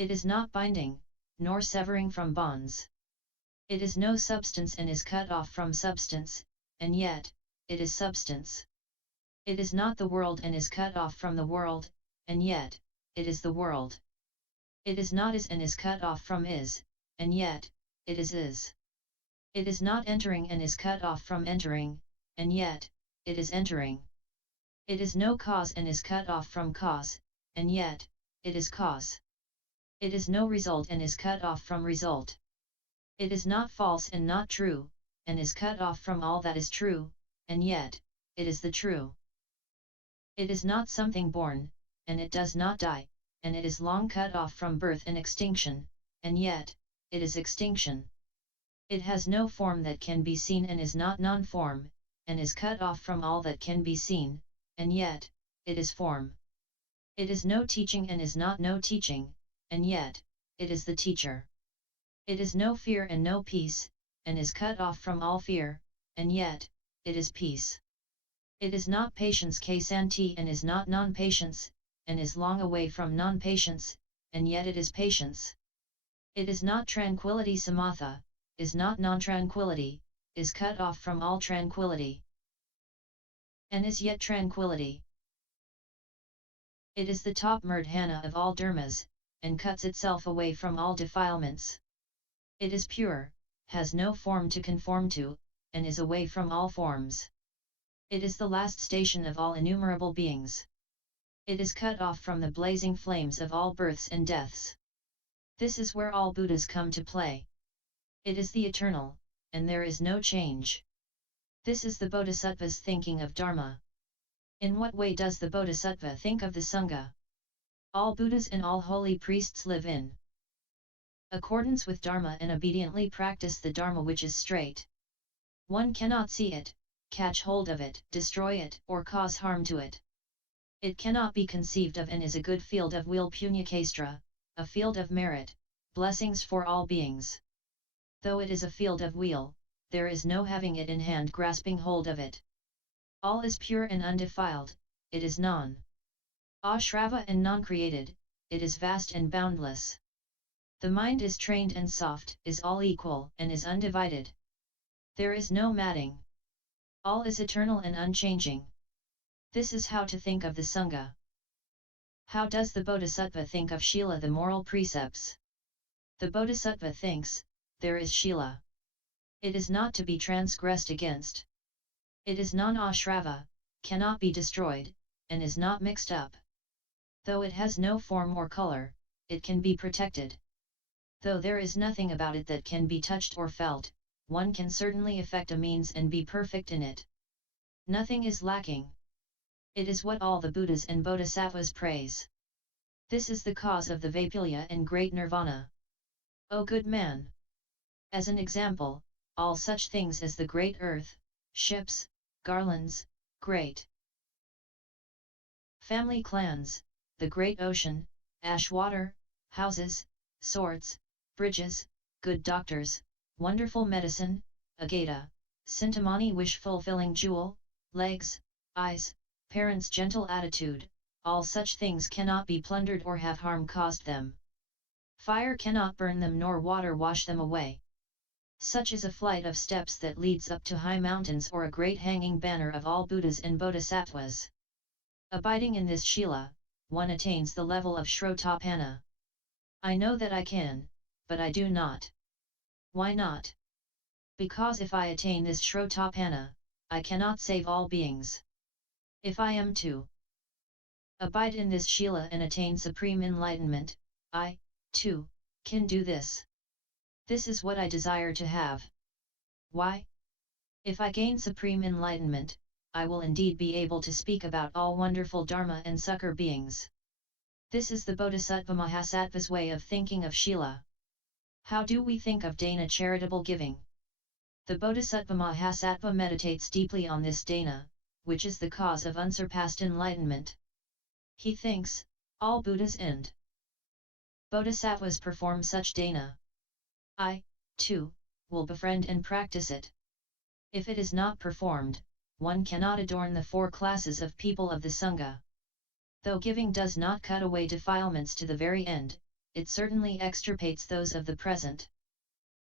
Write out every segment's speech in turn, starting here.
It is not binding, nor severing from bonds. It is no substance and is cut off from substance, and yet, it is substance. It is not the world and is cut off from the world, and yet, it is the world. It is not is and is cut off from is, and yet, it is is. It is not entering and is cut off from entering, and yet, it is entering. It is no cause and is cut off from cause, and yet, it is cause. It is no result and is cut off from result. It is not false and not true, and is cut off from all that is true, and yet, it is the true. It is not something born, and it does not die, and it is long cut off from birth and extinction, and yet, it is extinction. It has no form that can be seen and is not non-form, and is cut off from all that can be seen, and yet, it is form. It is no teaching and is not no teaching, and yet, it is the teacher. It is no fear and no peace, and is cut off from all fear, and yet, it is peace. It is not patience ksanti and is not non-patience, and is long away from non-patience, and yet it is patience. It is not tranquility samatha, is not non-tranquility, is cut off from all tranquility, and is yet tranquility. It is the top murdhana of all dharmas, and cuts itself away from all defilements. It is pure, has no form to conform to, and is away from all forms. It is the last station of all innumerable beings. It is cut off from the blazing flames of all births and deaths. This is where all Buddhas come to play. It is the eternal, and there is no change. This is the Bodhisattva's thinking of Dharma. In what way does the Bodhisattva think of the Sangha? All Buddhas and all holy priests live in accordance with Dharma and obediently practice the Dharma which is straight. One cannot see it, catch hold of it, destroy it, or cause harm to it. It cannot be conceived of and is a good field of will punyakastra, a field of merit, blessings for all beings. Though it is a field of weal, there is no having it in hand grasping hold of it. All is pure and undefiled, it is non-ashrava and non-created, it is vast and boundless. The mind is trained and soft, is all equal and is undivided. There is no matting. All is eternal and unchanging. This is how to think of the Sangha. How does the Bodhisattva think of shila, the moral precepts? The Bodhisattva thinks, there is shila. It is not to be transgressed against. It is non-ashrava, cannot be destroyed, and is not mixed up. Though it has no form or color, it can be protected. Though there is nothing about it that can be touched or felt, one can certainly effect a means and be perfect in it. Nothing is lacking. It is what all the Buddhas and Bodhisattvas praise. This is the cause of the Vaipulya and great Nirvana. O good man! As an example, all such things as the great earth, ships, garlands, great family clans, the great ocean, ash water, houses, swords, bridges, good doctors, wonderful medicine, agata, Sintamani wish-fulfilling jewel, legs, eyes, parents' gentle attitude, all such things cannot be plundered or have harm caused them. Fire cannot burn them nor water wash them away. Such is a flight of steps that leads up to high mountains or a great hanging banner of all Buddhas and Bodhisattvas. Abiding in this shila, one attains the level of shrotapanna. I know that I can, but I do not. Why not? Because if I attain this shrotapanna, I cannot save all beings. If I am to abide in this shila and attain supreme enlightenment, I, too, can do this. This is what I desire to have. Why? If I gain supreme enlightenment, I will indeed be able to speak about all wonderful Dharma and succor beings. This is the Bodhisattva Mahasattva's way of thinking of shila. How do we think of dana, charitable giving? The Bodhisattva Mahasattva meditates deeply on this dana, which is the cause of unsurpassed enlightenment. He thinks, all Buddhas and Bodhisattvas perform such dana. I, too, will befriend and practice it. If it is not performed, one cannot adorn the four classes of people of the Sangha. Though giving does not cut away defilements to the very end, it certainly extirpates those of the present.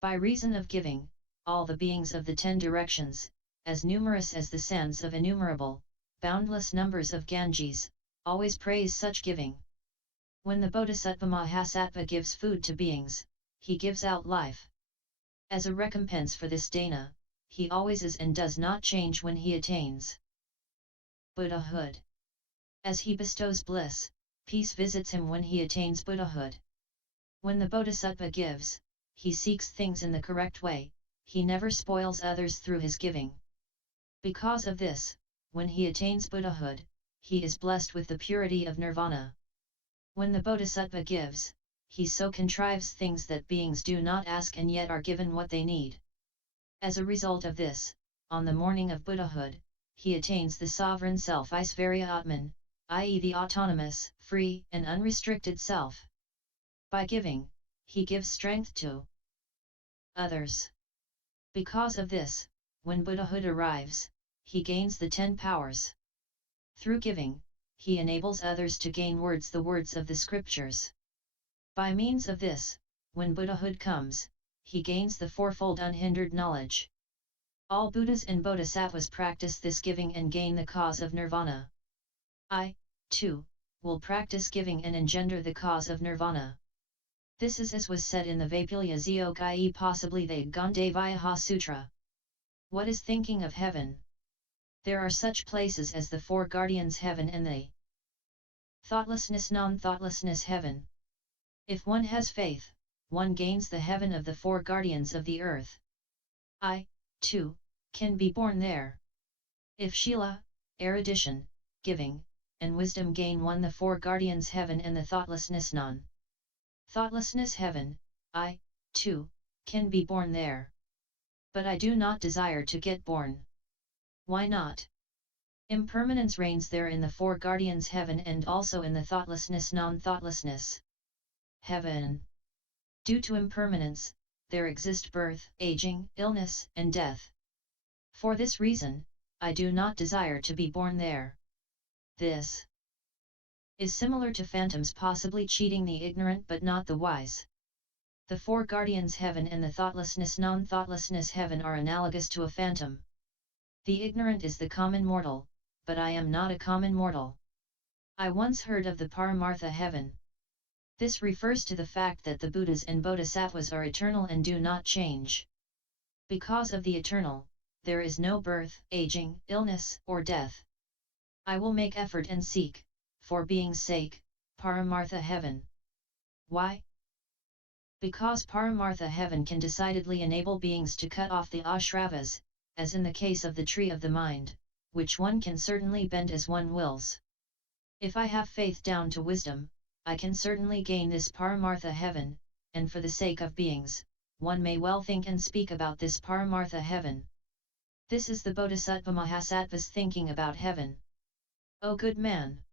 By reason of giving, all the beings of the 10 directions, as numerous as the sands of innumerable, boundless numbers of Ganges, always praise such giving. When the Bodhisattva Mahasattva gives food to beings, he gives out life. As a recompense for this dana, he always is and does not change when he attains Buddhahood. As he bestows bliss, peace visits him when he attains Buddhahood. When the Bodhisattva gives, he seeks things in the correct way, he never spoils others through his giving. Because of this, when he attains Buddhahood, he is blessed with the purity of Nirvana. When the Bodhisattva gives, he so contrives things that beings do not ask and yet are given what they need. As a result of this, on the morning of Buddhahood, he attains the sovereign self Aisvarya Atman, i.e. the autonomous, free and unrestricted self. By giving, he gives strength to others. Because of this, when Buddhahood arrives, he gains the 10 powers. Through giving, he enables others to gain the words of the scriptures. By means of this, when Buddhahood comes, he gains the fourfold unhindered knowledge. All Buddhas and Bodhisattvas practice this giving and gain the cause of Nirvana. I, too, will practice giving and engender the cause of Nirvana. This is as was said in the Vapulya Zio i.e. possibly the Gandhavaya Sutra. What is thinking of heaven? There are such places as the 4 guardians heaven and the thoughtlessness non-thoughtlessness heaven. If one has faith, one gains the heaven of the 4 guardians of the earth. I, too, can be born there. If shila, erudition, giving, and wisdom gain one the 4 guardians heaven and the thoughtlessness non-thoughtlessness heaven, I, too, can be born there. But I do not desire to get born. Why not? Impermanence reigns there in the 4 guardians heaven and also in the thoughtlessness non-thoughtlessness heaven. Due to impermanence, there exist birth, aging, illness, and death. For this reason, I do not desire to be born there. This is similar to phantoms possibly cheating the ignorant but not the wise. The 4 guardians heaven and the thoughtlessness non-thoughtlessness heaven are analogous to a phantom. The ignorant is the common mortal, but I am not a common mortal. I once heard of the Paramartha heaven. This refers to the fact that the Buddhas and Bodhisattvas are eternal and do not change. Because of the eternal, there is no birth, aging, illness, or death. I will make effort and seek, for being's sake, Paramartha heaven. Why? Because Paramartha heaven can decidedly enable beings to cut off the ashravas, as in the case of the tree of the mind, which one can certainly bend as one wills. If I have faith down to wisdom, I can certainly gain this Paramartha heaven, and for the sake of beings, one may well think and speak about this Paramartha heaven. This is the Bodhisattva Mahasattva's thinking about heaven. O good man!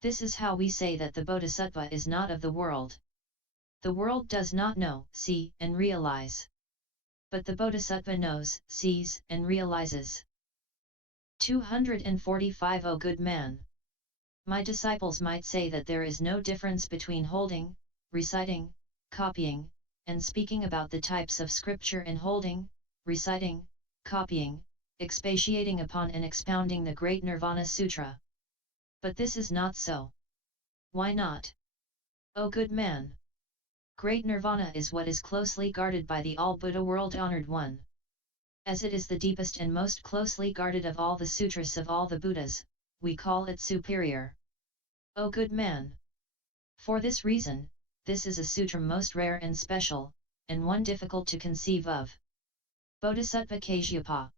This is how we say that the Bodhisattva is not of the world. The world does not know, see, and realize. But the Bodhisattva knows, sees, and realizes. 245 O good man! My disciples might say that there is no difference between holding, reciting, copying, and speaking about the types of scripture in holding, reciting, copying, expatiating upon and expounding the great Nirvana Sutra. But this is not so. Why not? O good man! Great Nirvana is what is closely guarded by the all-Buddha world-honored one. As it is the deepest and most closely guarded of all the sutras of all the Buddhas, we call it superior. O good man! For this reason, this is a sutra most rare and special, and one difficult to conceive of. Bodhisattva Kasyapa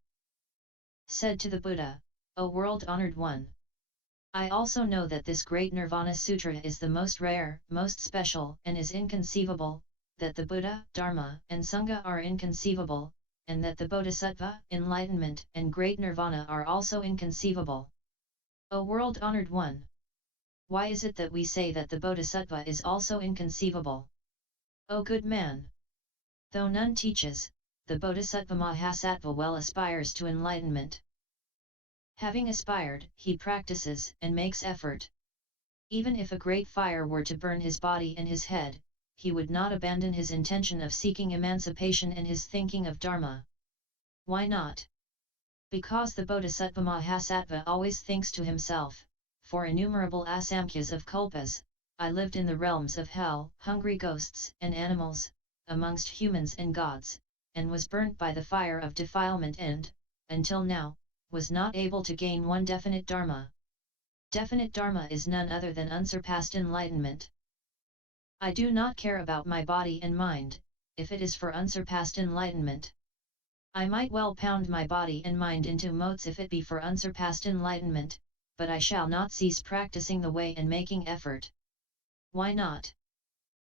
said to the Buddha, O world-honored one! I also know that this great Nirvana Sutra is the most rare, most special, and is inconceivable, that the Buddha, Dharma, and Sangha are inconceivable, and that the Bodhisattva, enlightenment, and great Nirvana are also inconceivable. O world-honored one! Why is it that we say that the Bodhisattva is also inconceivable? O good man! Though none teaches, the Bodhisattva Mahasattva well aspires to enlightenment. Having aspired, he practices and makes effort. Even if a great fire were to burn his body and his head, he would not abandon his intention of seeking emancipation in his thinking of Dharma. Why not? Because the Bodhisattva Mahasattva always thinks to himself, for innumerable asamkhya's of kalpas, I lived in the realms of hell, hungry ghosts and animals, amongst humans and gods, and was burnt by the fire of defilement and, until now, was not able to gain one definite Dharma. Definite Dharma is none other than unsurpassed enlightenment. I do not care about my body and mind, if it is for unsurpassed enlightenment. I might well pound my body and mind into motes if it be for unsurpassed enlightenment, but I shall not cease practicing the way and making effort. Why not?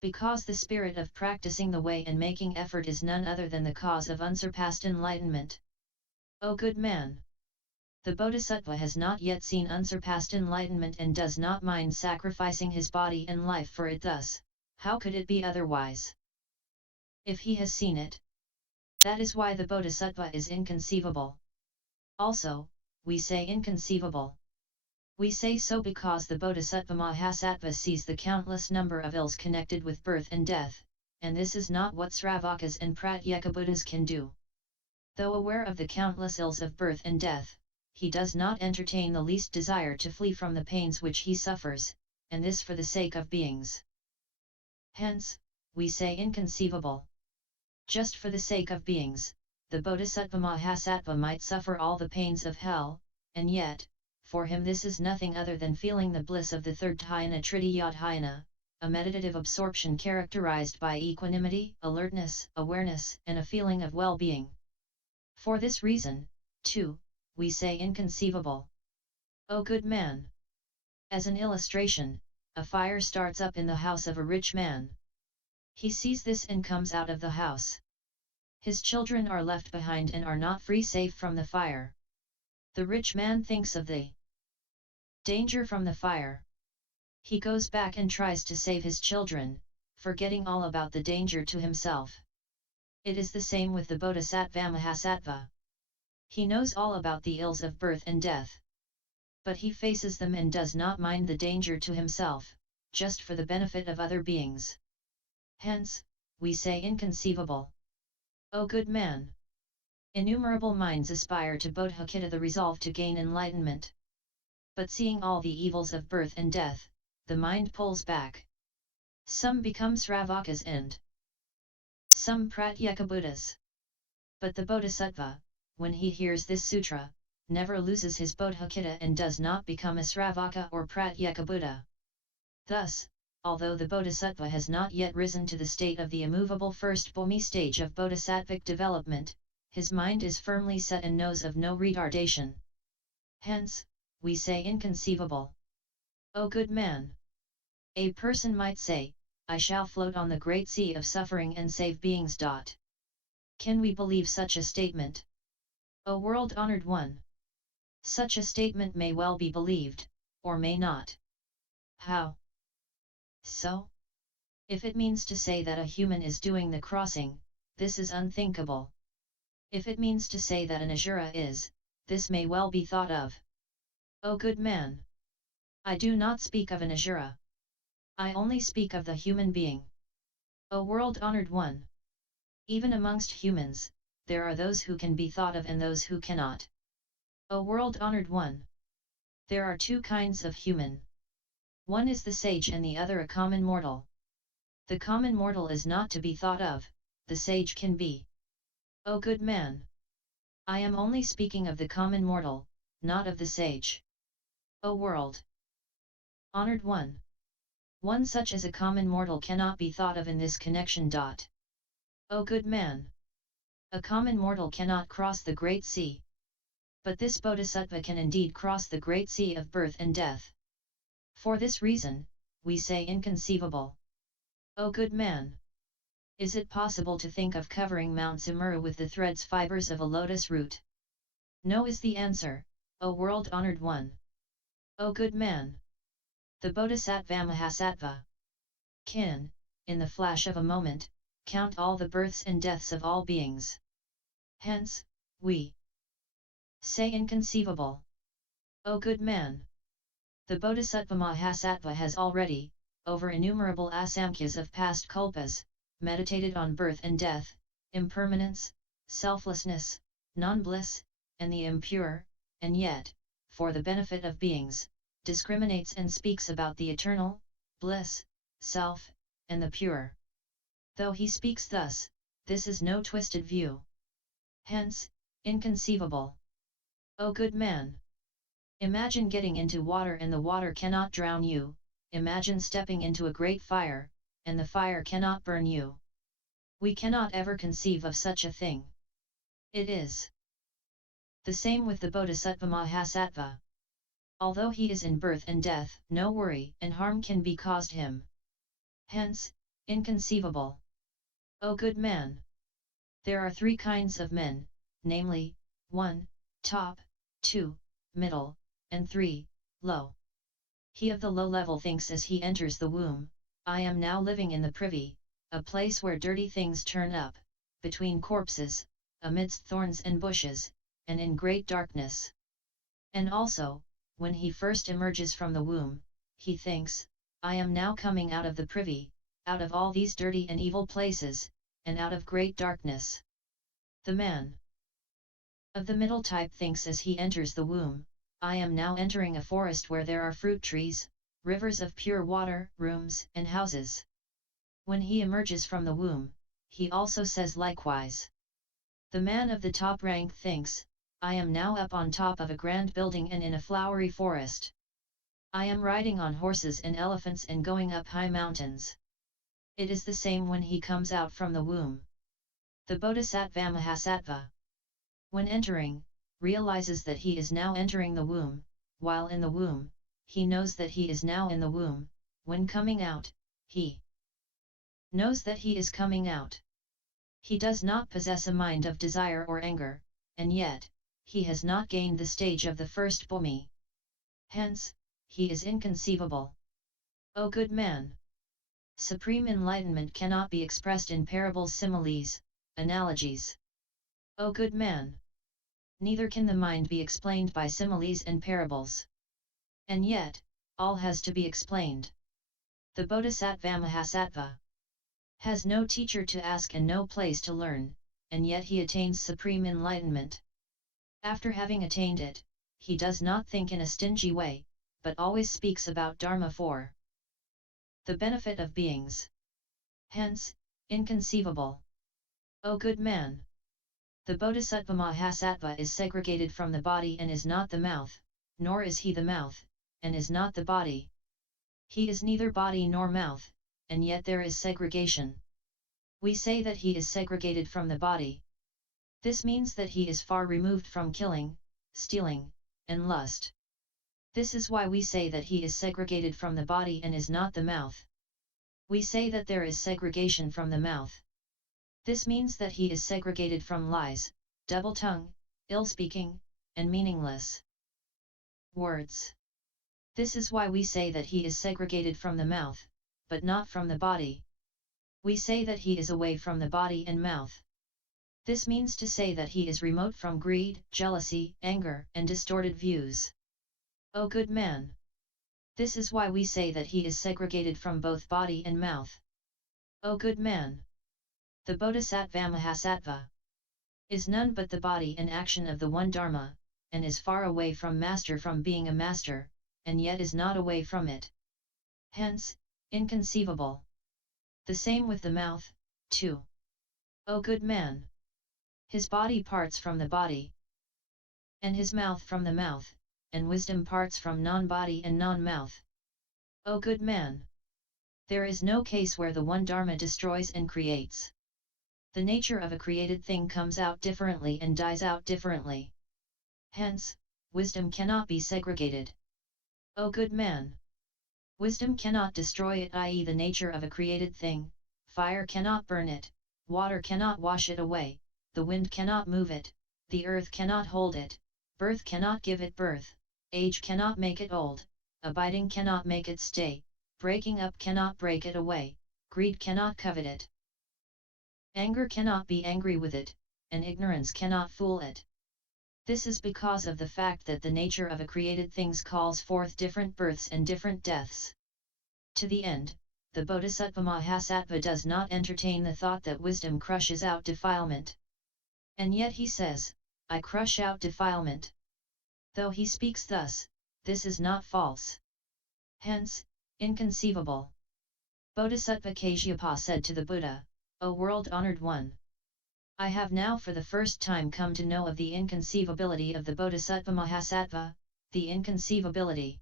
Because the spirit of practicing the way and making effort is none other than the cause of unsurpassed enlightenment. O good man! The Bodhisattva has not yet seen unsurpassed enlightenment and does not mind sacrificing his body and life for it thus. How could it be otherwise? If he has seen it. That is why the Bodhisattva is inconceivable. Also, we say inconceivable. We say so because the Bodhisattva Mahasattva sees the countless number of ills connected with birth and death, and this is not what Sravakas and Pratyekabuddhas can do. Though aware of the countless ills of birth and death, he does not entertain the least desire to flee from the pains which he suffers, and this for the sake of beings. Hence, we say inconceivable. Just for the sake of beings, the Bodhisattva Mahasattva might suffer all the pains of hell, and yet, for him this is nothing other than feeling the bliss of the third dhyana tritiyadhyana, a meditative absorption characterized by equanimity, alertness, awareness, and a feeling of well-being. For this reason, too, we say inconceivable. O good man! As an illustration, a fire starts up in the house of a rich man. He sees this and comes out of the house. His children are left behind and are not free safe from the fire. The rich man thinks of the danger from the fire. He goes back and tries to save his children, forgetting all about the danger to himself. It is the same with the Bodhisattva Mahasattva. He knows all about the ills of birth and death. But he faces them and does not mind the danger to himself, just for the benefit of other beings. Hence, we say inconceivable. O good man! Innumerable minds aspire to bodhicitta, the resolve to gain enlightenment. But seeing all the evils of birth and death, the mind pulls back. Some become Sravakas and some Pratyekabuddhas. But the Bodhisattva, when he hears this sutra, never loses his bodhicitta and does not become a Sravaka or Pratyekabuddha. Thus, although the Bodhisattva has not yet risen to the state of the immovable first Bhumi stage of Bodhisattvic development, his mind is firmly set and knows of no retardation. Hence, we say inconceivable. O good man! A person might say, I shall float on the great sea of suffering and save beings. Can we believe such a statement? O world-honored one! Such a statement may well be believed, or may not. How so? If it means to say that a human is doing the crossing, this is unthinkable. If it means to say that an asura is, this may well be thought of. O good man! I do not speak of an asura. I only speak of the human being. O world-honored one! Even amongst humans, there are those who can be thought of and those who cannot. O world-honored one! There are two kinds of human. One is the sage and the other a common mortal. The common mortal is not to be thought of, the sage can be. O good man! I am only speaking of the common mortal, not of the sage. O world! Honored one! One such as a common mortal cannot be thought of in this connection. O good man! A common mortal cannot cross the great sea. But this Bodhisattva can indeed cross the great sea of birth and death. For this reason, we say inconceivable. O good man! Is it possible to think of covering Mount Sumeru with the threads fibers of a lotus root? No is the answer, O world-honored one. O good man! The Bodhisattva Mahasattva can, in the flash of a moment, count all the births and deaths of all beings. Hence, we say inconceivable. O good man! The Bodhisattva Mahasattva has already, over innumerable asamkhas of past kalpas, meditated on birth and death, impermanence, selflessness, non-bliss, and the impure, and yet, for the benefit of beings, discriminates and speaks about the eternal, bliss, self, and the pure. Though he speaks thus, this is no twisted view. Hence, inconceivable. O good man! Imagine getting into water and the water cannot drown you, imagine stepping into a great fire, and the fire cannot burn you. We cannot ever conceive of such a thing. It is the same with the Bodhisattva Mahasattva. Although he is in birth and death, no worry and harm can be caused him. Hence, inconceivable. O good man! There are three kinds of men, namely, 1. Top, 2. Middle, and 3. Low. He of the low level thinks as he enters the womb, I am now living in the privy, a place where dirty things turn up, between corpses, amidst thorns and bushes, and in great darkness. And also, when he first emerges from the womb, he thinks, I am now coming out of the privy, out of all these dirty and evil places, and out of great darkness. The man of the middle type thinks as he enters the womb, I am now entering a forest where there are fruit trees, rivers of pure water, rooms and houses. When he emerges from the womb, he also says likewise. The man of the top rank thinks, I am now up on top of a grand building and in a flowery forest. I am riding on horses and elephants and going up high mountains. It is the same when he comes out from the womb. The Bodhisattva Mahasattva, when entering, realizes that he is now entering the womb, while in the womb, he knows that he is now in the womb, when coming out, he knows that he is coming out. He does not possess a mind of desire or anger, and yet, he has not gained the stage of the first bhumi. Hence, he is inconceivable. O good man! Supreme enlightenment cannot be expressed in parables, similes, analogies. O good man! Neither can the mind be explained by similes and parables. And yet, all has to be explained. The Bodhisattva Mahasattva has no teacher to ask and no place to learn, and yet he attains supreme enlightenment. After having attained it, he does not think in a stingy way, but always speaks about Dharma for the benefit of beings. Hence, inconceivable. O good man! The Bodhisattva Mahasattva is segregated from the body and is not the mouth, nor is he the mouth, and is not the body. He is neither body nor mouth, and yet there is segregation. We say that he is segregated from the body. This means that he is far removed from killing, stealing, and lust. This is why we say that he is segregated from the body and is not the mouth. We say that there is segregation from the mouth. This means that he is segregated from lies, double tongue, ill speaking, and meaningless words. This is why we say that he is segregated from the mouth, but not from the body. We say that he is away from the body and mouth. This means to say that he is remote from greed, jealousy, anger, and distorted views. O good man! This is why we say that he is segregated from both body and mouth. O good man! The Bodhisattva Mahasattva is none but the body and action of the one Dharma, and is far away from master from being a master, and yet is not away from it. Hence, inconceivable. The same with the mouth, too. O good man! His body parts from the body, and his mouth from the mouth, and wisdom parts from non-body and non-mouth. O good man! There is no case where the one Dharma destroys and creates. The nature of a created thing comes out differently and dies out differently. Hence, wisdom cannot be segregated. O good man! Wisdom cannot destroy it, i.e. the nature of a created thing, fire cannot burn it, water cannot wash it away, the wind cannot move it, the earth cannot hold it, birth cannot give it birth, age cannot make it old, abiding cannot make it stay, breaking up cannot break it away, greed cannot covet it. Anger cannot be angry with it, and ignorance cannot fool it. This is because of the fact that the nature of a created things calls forth different births and different deaths. To the end, the Bodhisattva Mahasattva does not entertain the thought that wisdom crushes out defilement. And yet he says, I crush out defilement. Though he speaks thus, this is not false. Hence, inconceivable. Bodhisattva Kasyapa said to the Buddha, O world-honored one! I have now for the first time come to know of the inconceivability of the Bodhisattva Mahasattva, the inconceivability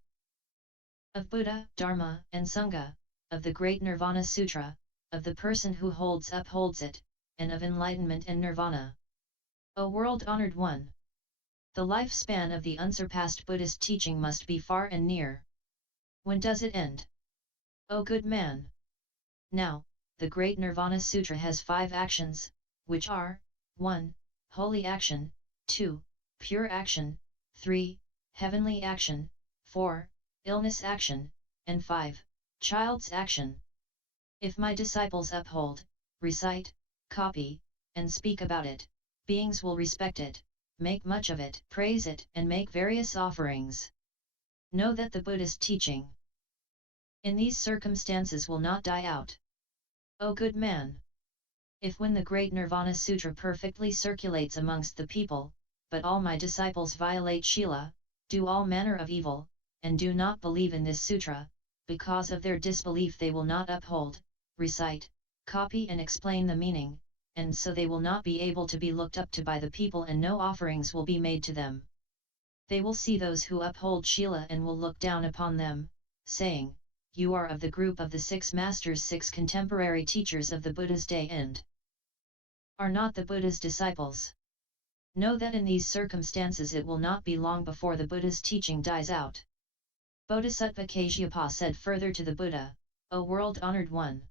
of Buddha, Dharma, and Sangha, of the great Nirvana Sutra, of the person who upholds it, and of enlightenment and nirvana. O world-honored one! The lifespan of the unsurpassed Buddhist teaching must be far and near. When does it end? O good man! Now, the great Nirvana Sutra has 5 actions, which are, 1. Holy action, 2. Pure action, 3. Heavenly action, 4. Illness action, and 5. Child's action. If my disciples uphold, recite, copy, and speak about it, beings will respect it, make much of it, praise it, and make various offerings. Know that the Buddhist teaching in these circumstances will not die out. O good man! If when the great Nirvana Sutra perfectly circulates amongst the people, but all my disciples violate shila, do all manner of evil, and do not believe in this sutra, because of their disbelief they will not uphold, recite, copy and explain the meaning, and so they will not be able to be looked up to by the people and no offerings will be made to them. They will see those who uphold shila and will look down upon them, saying, You are of the group of the 6 masters, 6 contemporary teachers of the Buddha's day and are not the Buddha's disciples. Know that in these circumstances it will not be long before the Buddha's teaching dies out. Bodhisattva Kasyapa said further to the Buddha, O world-honored one!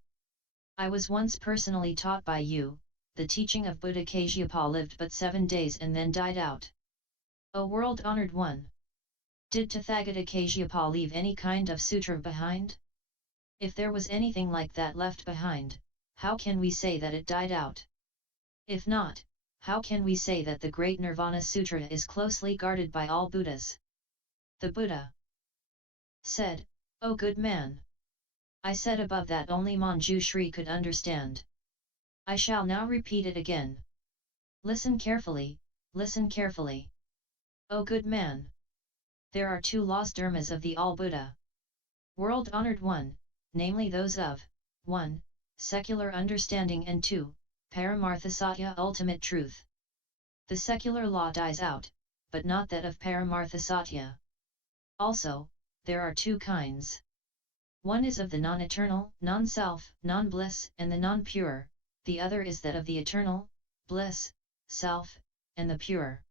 I was once personally taught by you. The teaching of Buddha Kasyapa lived but 7 days and then died out. O world-honored one! Did Tathagata Kasyapa leave any kind of sutra behind? If there was anything like that left behind, how can we say that it died out? If not, how can we say that the great Nirvana Sutra is closely guarded by all Buddhas? The Buddha said, O good man! I said above that only Manjushri could understand. I shall now repeat it again. Listen carefully, listen carefully. O good man! There are 2 laws dharmas of the All-Buddha. World-honored one, namely those of 1. Secular understanding and 2. Paramartha Satya ultimate truth. The secular law dies out, but not that of Paramartha Satya. Also, there are 2 kinds. One is of the non-eternal, non-self, non-bliss, and the non-pure, the other is that of the eternal, bliss, self, and the pure.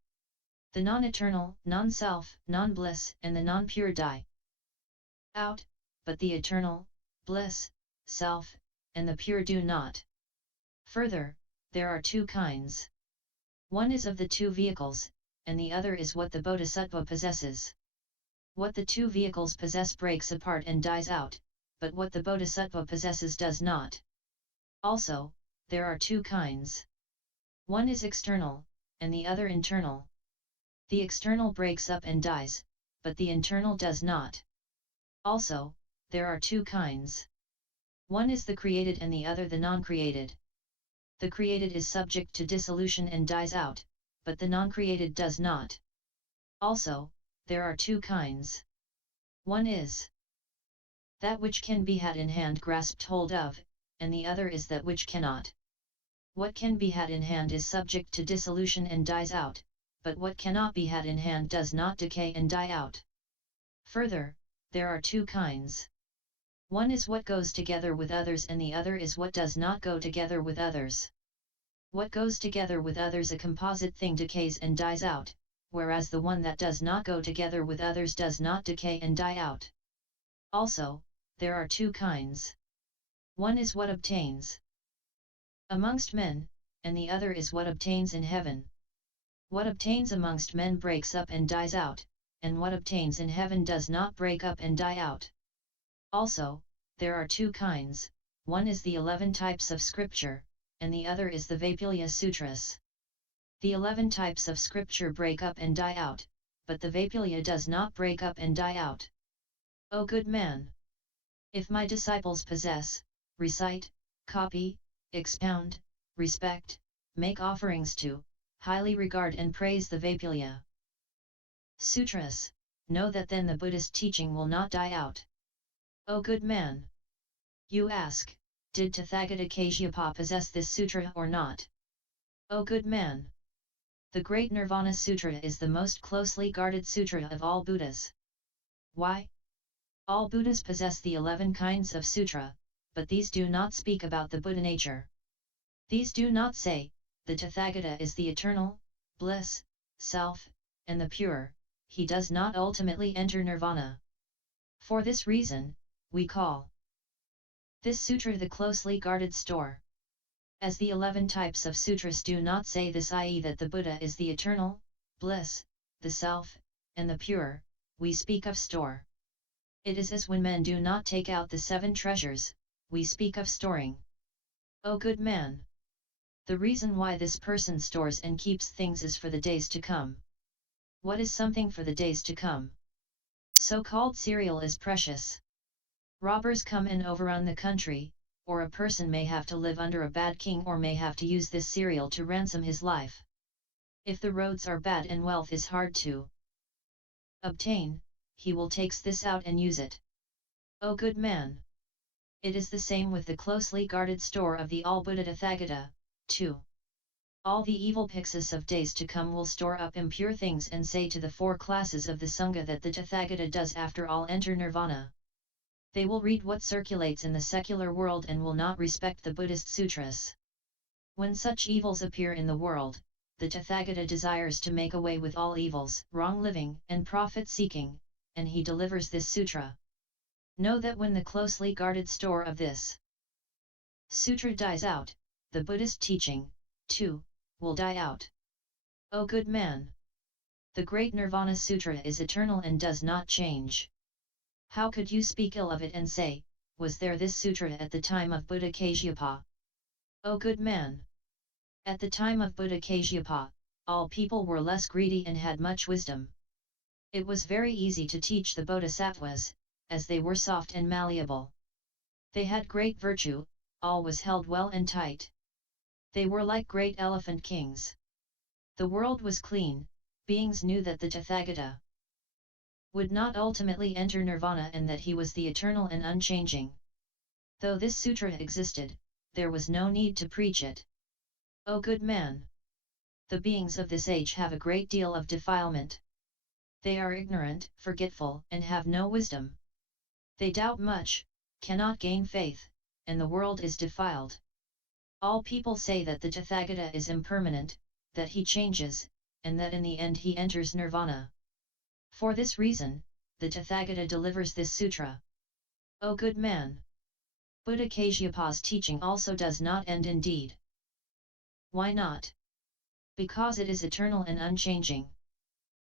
The non-eternal, non-self, non-bliss, and the non-pure die out, but the eternal, bliss, self, and the pure do not. Further, there are 2 kinds. One is of the 2 vehicles, and the other is what the Bodhisattva possesses. What the 2 vehicles possess breaks apart and dies out, but what the Bodhisattva possesses does not. Also, there are 2 kinds. One is external, and the other internal. The external breaks up and dies, but the internal does not. Also, there are 2 kinds. One is the created and the other the non-created. The created is subject to dissolution and dies out, but the non-created does not. Also, there are 2 kinds. One is that which can be had in hand grasped hold of, and the other is that which cannot. What can be had in hand is subject to dissolution and dies out, but what cannot be had in hand does not decay and die out. Further, there are 2 kinds. One is what goes together with others and the other is what does not go together with others. What goes together with others, a composite thing, decays and dies out, whereas the one that does not go together with others does not decay and die out. Also, there are 2 kinds. One is what obtains amongst men, and the other is what obtains in heaven. What obtains amongst men breaks up and dies out, and what obtains in heaven does not break up and die out. Also, there are 2 kinds, one is the 11 types of scripture, and the other is the Papiyas Sutras. The 11 types of scripture break up and die out, but the Papiyas does not break up and die out. O good man! If my disciples possess, recite, copy, expound, respect, make offerings to, highly regard and praise the Vipulya Sutras, know that then the Buddhist teaching will not die out. O good man! You ask, did Tathagata Kasyapa possess this sutra or not? O good man! The great Nirvana Sutra is the most closely guarded sutra of all Buddhas. Why? All Buddhas possess the 11 kinds of sutra, but these do not speak about the Buddha nature. These do not say, the Tathagata is the eternal, bliss, self, and the pure, he does not ultimately enter nirvana. For this reason, we call this sutra the closely guarded store. As the 11 types of sutras do not say this, i.e. that the Buddha is the eternal, bliss, the self, and the pure, we speak of store. It is as when men do not take out the 7 treasures, we speak of storing. O good man! The reason why this person stores and keeps things is for the days to come. What is something for the days to come? So-called cereal is precious. Robbers come and overrun the country, or a person may have to live under a bad king or may have to use this cereal to ransom his life. If the roads are bad and wealth is hard to obtain, he will takes this out and use it. O good man! It is the same with the closely guarded store of the all-Buddha Tathagata, too. All the evil bhiksus of days to come will store up impure things and say to the 4 classes of the Sangha that the Tathagata does after all enter nirvana. They will read what circulates in the secular world and will not respect the Buddhist sutras. When such evils appear in the world, the Tathagata desires to make away with all evils, wrong living, and profit-seeking, and he delivers this sutra. Know that when the closely guarded store of this sutra dies out, the Buddhist teaching, too, will die out. O good man! The great Nirvana Sutra is eternal and does not change. How could you speak ill of it and say, was there this sutra at the time of Buddha Kasyapa? O good man! At the time of Buddha Kasyapa, all people were less greedy and had much wisdom. It was very easy to teach the Bodhisattvas, as they were soft and malleable. They had great virtue, all was held well and tight. They were like great elephant kings. The world was clean, beings knew that the Tathagata would not ultimately enter nirvana and that he was the eternal and unchanging. Though this sutra existed, there was no need to preach it. O good man! The beings of this age have a great deal of defilement. They are ignorant, forgetful, and have no wisdom. They doubt much, cannot gain faith, and the world is defiled. All people say that the Tathagata is impermanent, that he changes, and that in the end he enters nirvana. For this reason, the Tathagata delivers this sutra. O good man! Buddha Kasyapa's teaching also does not end indeed. Why not? Because it is eternal and unchanging.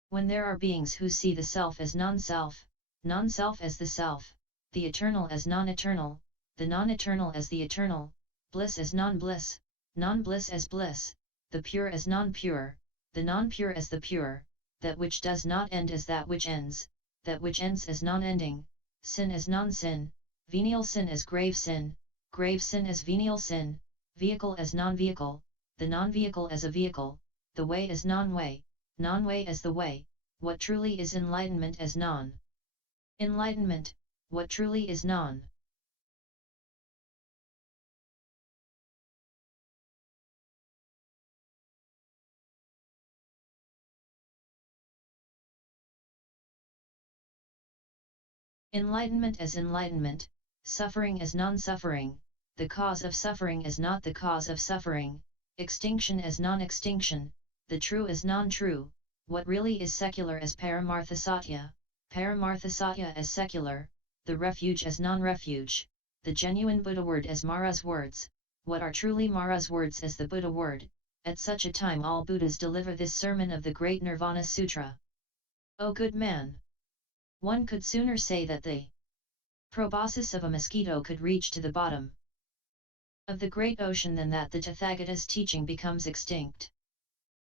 When there are beings who see the self as non-self, non-self as the self, the eternal as non-eternal, the non-eternal as the eternal, bliss as non-bliss, non-bliss as bliss, the pure as non-pure, the non-pure as the pure, that which does not end as that which ends, that which ends as non-ending, sin as non-sin, venial sin as grave sin as venial sin, vehicle as non-vehicle, the non-vehicle as a vehicle, the way as non-way, non-way as the way, what truly is enlightenment as non-enlightenment, what truly is non. Enlightenment as enlightenment, suffering as non-suffering, the cause of suffering as not the cause of suffering, extinction as non-extinction, the true as non-true, what really is secular as paramarthasatya as secular, the refuge as non-refuge, the genuine Buddha word as Mara's words, what are truly Mara's words as the Buddha word. At such a time all Buddhas deliver this sermon of the great Nirvana Sutra. O good man! One could sooner say that the proboscis of a mosquito could reach to the bottom of the great ocean than that the Tathagata's teaching becomes extinct.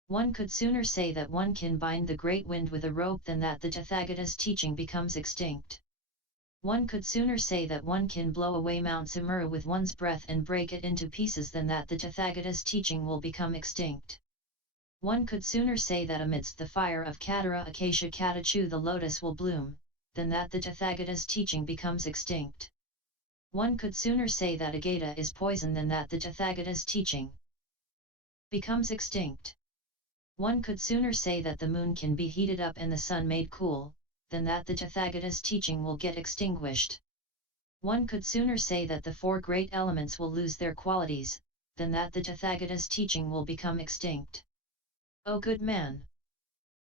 One could sooner say that one can bind the great wind with a rope than that the Tathagata's teaching becomes extinct. One could sooner say that one can blow away Mount Sumeru with one's breath and break it into pieces than that the Tathagata's teaching will become extinct. One could sooner say that amidst the fire of Katara Acacia Katachu the lotus will bloom, than that the Tathagata's teaching becomes extinct. One could sooner say that Agata is poison than that the Tathagata's teaching becomes extinct. One could sooner say that the moon can be heated up and the sun made cool, than that the Tathagata's teaching will get extinguished. One could sooner say that the four great elements will lose their qualities, than that the Tathagata's teaching will become extinct. O good man!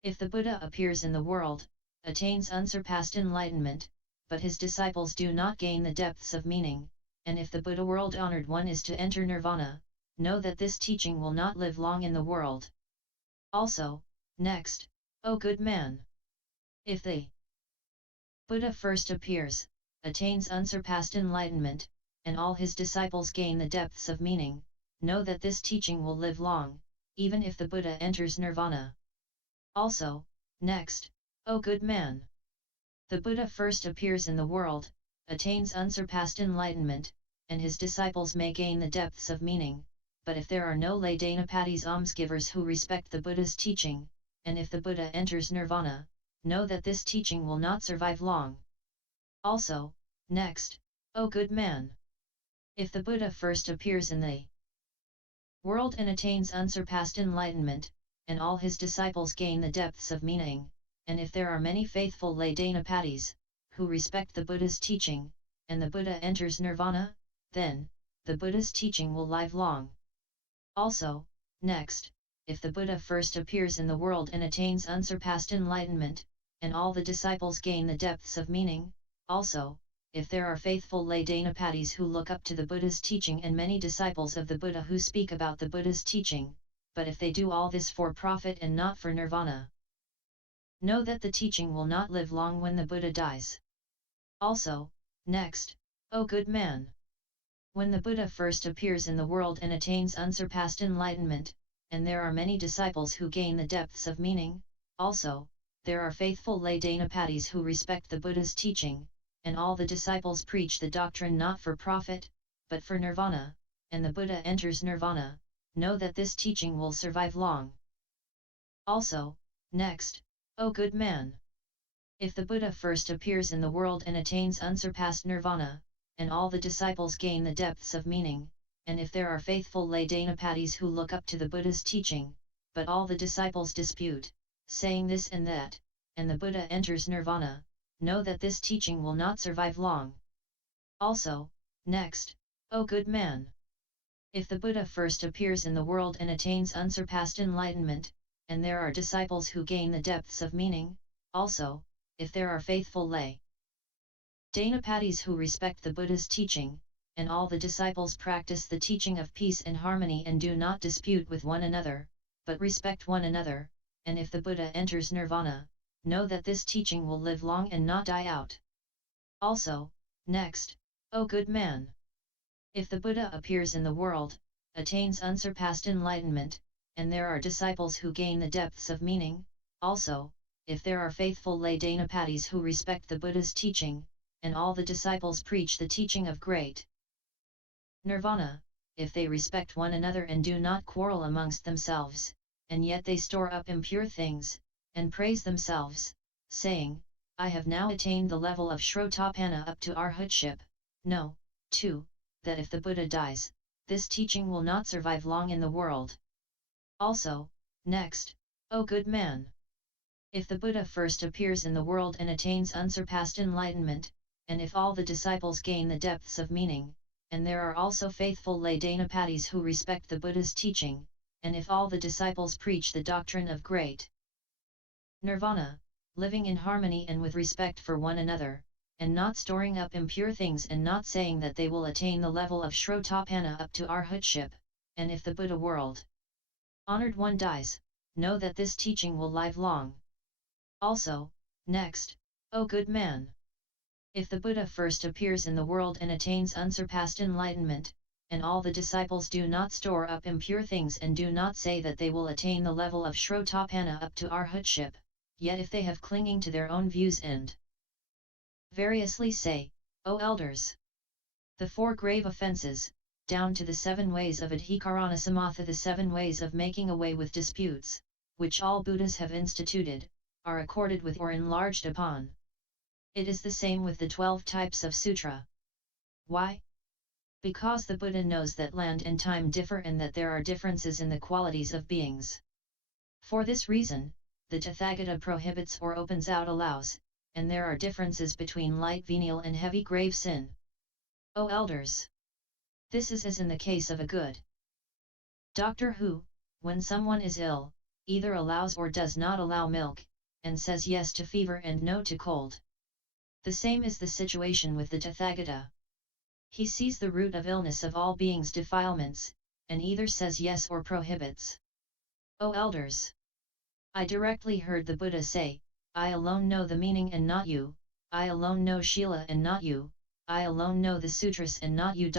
If the Buddha appears in the world, attains unsurpassed enlightenment, but his disciples do not gain the depths of meaning, and if the Buddha world-honored one is to enter Nirvana, know that this teaching will not live long in the world. Also, next, O good man! If the Buddha first appears, attains unsurpassed enlightenment, and all his disciples gain the depths of meaning, know that this teaching will live long, even if the Buddha enters Nirvana. Also, next, O good man! The Buddha first appears in the world, attains unsurpassed enlightenment, and his disciples may gain the depths of meaning, but if there are no lay Danapatis almsgivers who respect the Buddha's teaching, and if the Buddha enters Nirvana, know that this teaching will not survive long. Also, next, O good man! If the Buddha first appears in the world and attains unsurpassed enlightenment, and all his disciples gain the depths of meaning, and if there are many faithful lay Danapatis, who respect the Buddha's teaching, and the Buddha enters Nirvana, then, the Buddha's teaching will live long. Also, next, if the Buddha first appears in the world and attains unsurpassed enlightenment, and all the disciples gain the depths of meaning, also, if there are faithful lay Danapatis who look up to the Buddha's teaching and many disciples of the Buddha who speak about the Buddha's teaching, but if they do all this for profit and not for nirvana, know that the teaching will not live long when the Buddha dies. Also, next, O good man! When the Buddha first appears in the world and attains unsurpassed enlightenment, and there are many disciples who gain the depths of meaning, also, there are faithful lay Danapatis who respect the Buddha's teaching, and all the disciples preach the doctrine not for profit, but for nirvana, and the Buddha enters nirvana, know that this teaching will survive long. Also, next, O good man! If the Buddha first appears in the world and attains unsurpassed nirvana, and all the disciples gain the depths of meaning, and if there are faithful lay Danapatis who look up to the Buddha's teaching, but all the disciples dispute, saying this and that, and the Buddha enters nirvana, know that this teaching will not survive long. Also, next, O good man! If the Buddha first appears in the world and attains unsurpassed enlightenment, and there are disciples who gain the depths of meaning, also, if there are faithful lay Danapatis who respect the Buddha's teaching, and all the disciples practice the teaching of peace and harmony and do not dispute with one another, but respect one another, and if the Buddha enters nirvana, know that this teaching will live long and not die out. Also, next, O good man! If the Buddha appears in the world, attains unsurpassed enlightenment, and there are disciples who gain the depths of meaning, also, if there are faithful lay Danapatis who respect the Buddha's teaching, and all the disciples preach the teaching of great nirvana, if they respect one another and do not quarrel amongst themselves, and yet they store up impure things, and praise themselves, saying, I have now attained the level of shrotapanna up to arhatship, know, too, that if the Buddha dies, this teaching will not survive long in the world. Also, next, O good man! If the Buddha first appears in the world and attains unsurpassed enlightenment, and if all the disciples gain the depths of meaning, and there are also faithful lay Danapatis who respect the Buddha's teaching, and if all the disciples preach the doctrine of great nirvana, living in harmony and with respect for one another, and not storing up impure things and not saying that they will attain the level of shrotapanna up to arhatship, and if the Buddha world honored one dies, know that this teaching will live long. Also, next, O good man! If the Buddha first appears in the world and attains unsurpassed enlightenment, and all the disciples do not store up impure things and do not say that they will attain the level of shrotapanna up to arhatship, yet if they have clinging to their own views and variously say, O elders. The 4 grave offences, down to the 7 ways of adhikarana samatha, the 7 ways of making away with disputes, which all Buddhas have instituted, are accorded with or enlarged upon. It is the same with the 12 types of sutra. Why? Because the Buddha knows that land and time differ and that there are differences in the qualities of beings. For this reason, the Tathagata prohibits or opens out allows, and there are differences between light venial and heavy grave sin. O elders! This is as in the case of a good doctor who, when someone is ill, either allows or does not allow milk, and says yes to fever and no to cold. The same is the situation with the Tathagata. He sees the root of illness of all beings' defilements, and either says yes or prohibits. O elders! I directly heard the Buddha say, I alone know the meaning and not you, I alone know shila and not you, I alone know the sutras and not you.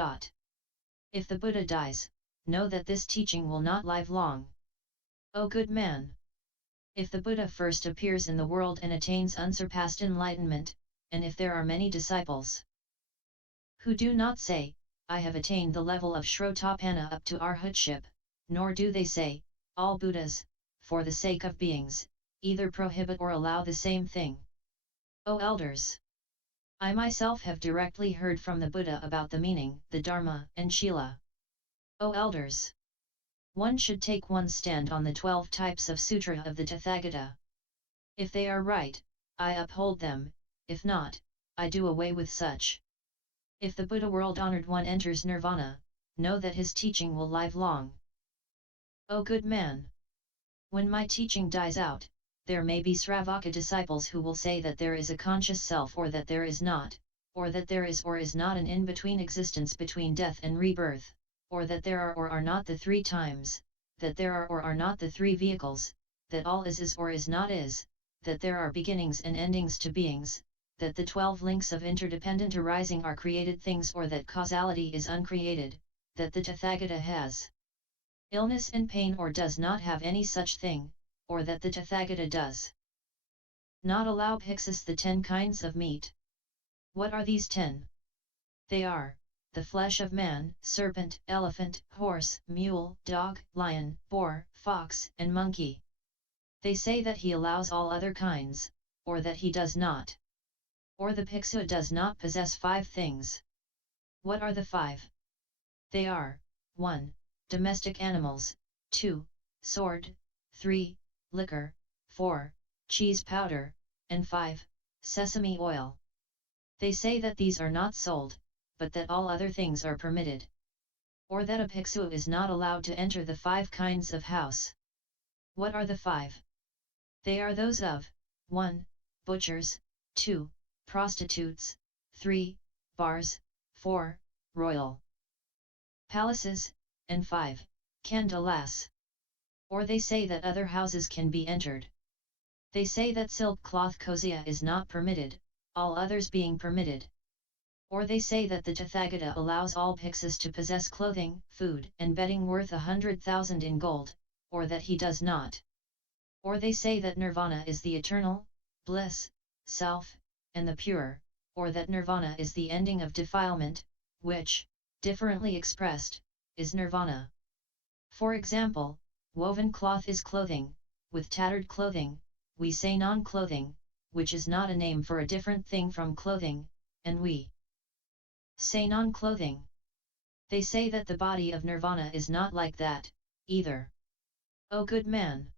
If the Buddha dies, know that this teaching will not live long. O good man! If the Buddha first appears in the world and attains unsurpassed enlightenment, and if there are many disciples who do not say, I have attained the level of shrotapanna up to arhatship, nor do they say, all Buddhas, for the sake of beings, either prohibit or allow the same thing. O elders! I myself have directly heard from the Buddha about the meaning, the Dharma and shila. O elders! One should take one's stand on the 12 types of sutra of the Tathagata. If they are right, I uphold them, if not, I do away with such. If the Buddha world-honored one enters Nirvana, know that his teaching will live long. O good man! When my teaching dies out, there may be Sravaka disciples who will say that there is a conscious self or that there is not, or that there is or is not an in-between existence between death and rebirth, or that there are or are not the 3 times, that there are or are not the 3 vehicles, that all is or is not is, that there are beginnings and endings to beings, that the 12 links of interdependent arising are created things or that causality is uncreated, that the Tathagata has illness and pain or does not have any such thing, or that the Tathagata does not allow bhiksus the 10 kinds of meat. What are these 10? They are the flesh of man, serpent, elephant, horse, mule, dog, lion, boar, fox, and monkey. They say that he allows all other kinds, or that he does not. Or the bhiksu does not possess 5 things. What are the 5? They are 1. Domestic animals, 2. Sword, 3. Liquor, 4. Cheese powder, and 5. Sesame oil. They say that these are not sold, but that all other things are permitted. Or that a bhiksu is not allowed to enter the 5 kinds of house. What are the 5? They are those of 1. Butchers, 2. Prostitutes, 3. Bars, 4. Royal palaces, and 5. Candalas. Or they say that other houses can be entered. They say that silk cloth kosya is not permitted, all others being permitted. Or they say that the Tathagata allows all bhiksus to possess clothing, food, and bedding worth 100,000 in gold, or that he does not. Or they say that Nirvana is the eternal, bliss, self, and the pure, or that Nirvana is the ending of defilement, which, differently expressed, is Nirvana. For example, woven cloth is clothing, with tattered clothing, we say non-clothing, which is not a name for a different thing from clothing, and we say non-clothing. They say that the body of Nirvana is not like that, either. O good man!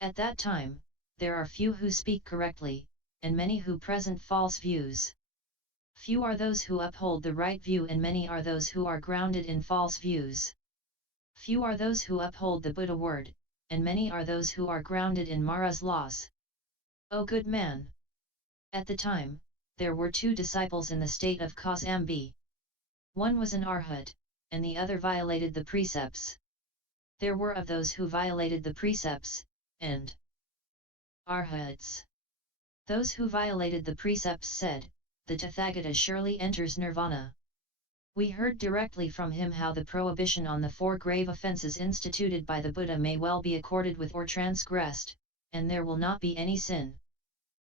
At that time, there are few who speak correctly, and many who present false views. Few are those who uphold the right view and many are those who are grounded in false views. Few are those who uphold the Buddha word, and many are those who are grounded in Mara's laws. O good man! At the time, there were 2 disciples in the state of Kosambi. One was an arhat, and the other violated the precepts. There were of those who violated the precepts, and arhats. Those who violated the precepts said, the Tathagata surely enters Nirvana. We heard directly from him how the prohibition on the 4 grave offences instituted by the Buddha may well be accorded with or transgressed, and there will not be any sin.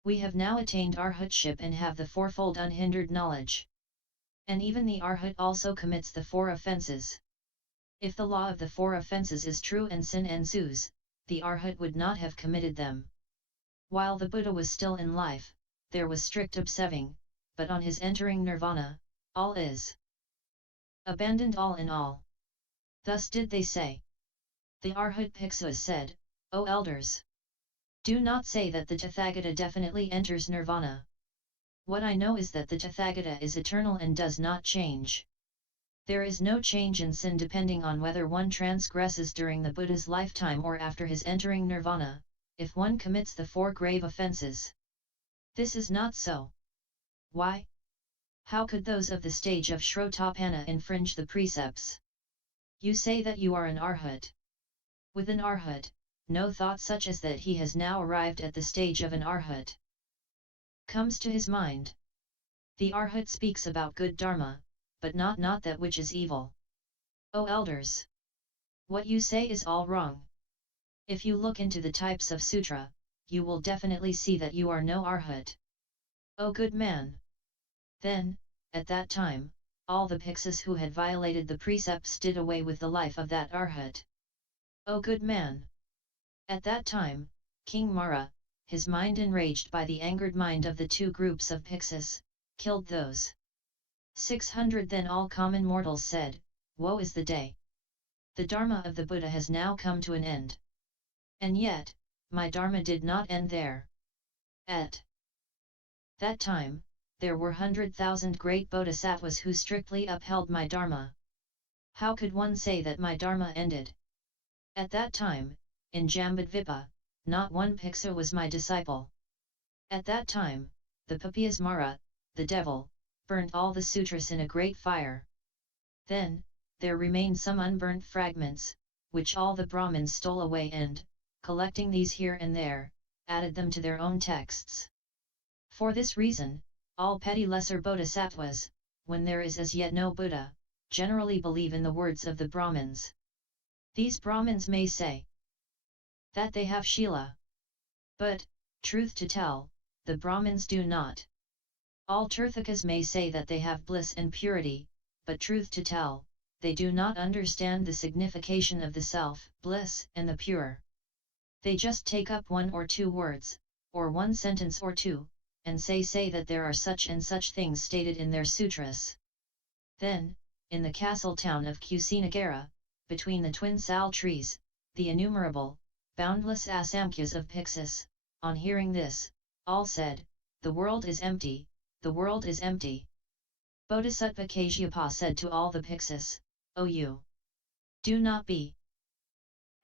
We have now attained arhatship and have the fourfold unhindered knowledge. And even the arhat also commits the four offences. If the law of the four offences is true and sin ensues, the arhat would not have committed them. While the Buddha was still in life, there was strict obseving, but on his entering nirvana, all is abandoned all in all. Thus did they say. The arhat bhiksus said, O elders! Do not say that the Tathagata definitely enters nirvana. What I know is that the Tathagata is eternal and does not change. There is no change in sin depending on whether one transgresses during the Buddha's lifetime or after his entering nirvana, if one commits the four grave offences. This is not so. Why? How could those of the stage of shrotapanna infringe the precepts? You say that you are an arhat. With an arhat, no thought such as that he has now arrived at the stage of an arhat comes to his mind. The arhat speaks about good dharma, but not that which is evil. O elders! What you say is all wrong. If you look into the types of sutra, you will definitely see that you are no arhat. O good man! Then, at that time, all the bhiksus who had violated the precepts did away with the life of that arhat. O good man! At that time, King Mara, his mind enraged by the angered mind of the two groups of bhiksus, killed those 600. Then all common mortals said, Woe is the day! The Dharma of the Buddha has now come to an end. And yet, my Dharma did not end there. At that time, there were 100,000 great Bodhisattvas who strictly upheld my Dharma. How could one say that my Dharma ended? At that time, in Jambudvipa, not one bhiksu was my disciple. At that time, the Papiyas Mara, the devil, burnt all the sutras in a great fire. Then, there remained some unburnt fragments, which all the Brahmins stole away and, collecting these here and there, added them to their own texts. For this reason, all petty lesser Bodhisattvas, when there is as yet no Buddha, generally believe in the words of the Brahmins. These Brahmins may say that they have shila. But, truth to tell, the Brahmins do not. All tirthikas may say that they have bliss and purity, but truth to tell, they do not understand the signification of the self, bliss, and the pure. They just take up one or two words, or one sentence or two, and say that there are such and such things stated in their sutras. Then, in the castle town of Kusinagara, between the twin sal trees, the innumerable, boundless asamkhyas of bhiksus, on hearing this, all said, The world is empty, the world is empty. Bodhisattva Kasyapa said to all the bhiksus, O you! Do not be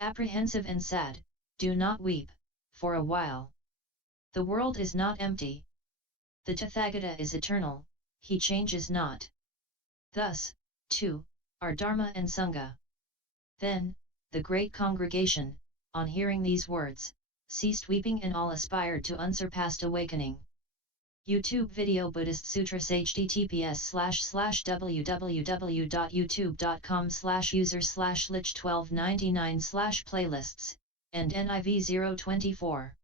apprehensive and sad, do not weep, for a while. The world is not empty. The Tathagata is eternal, he changes not. Thus, too, are Dharma and Sangha. Then, the great congregation, on hearing these words, ceased weeping and all aspired to unsurpassed awakening. YouTube video Buddhist Sutras https://www.youtube.com/user/lich1299/playlists, and NIV 024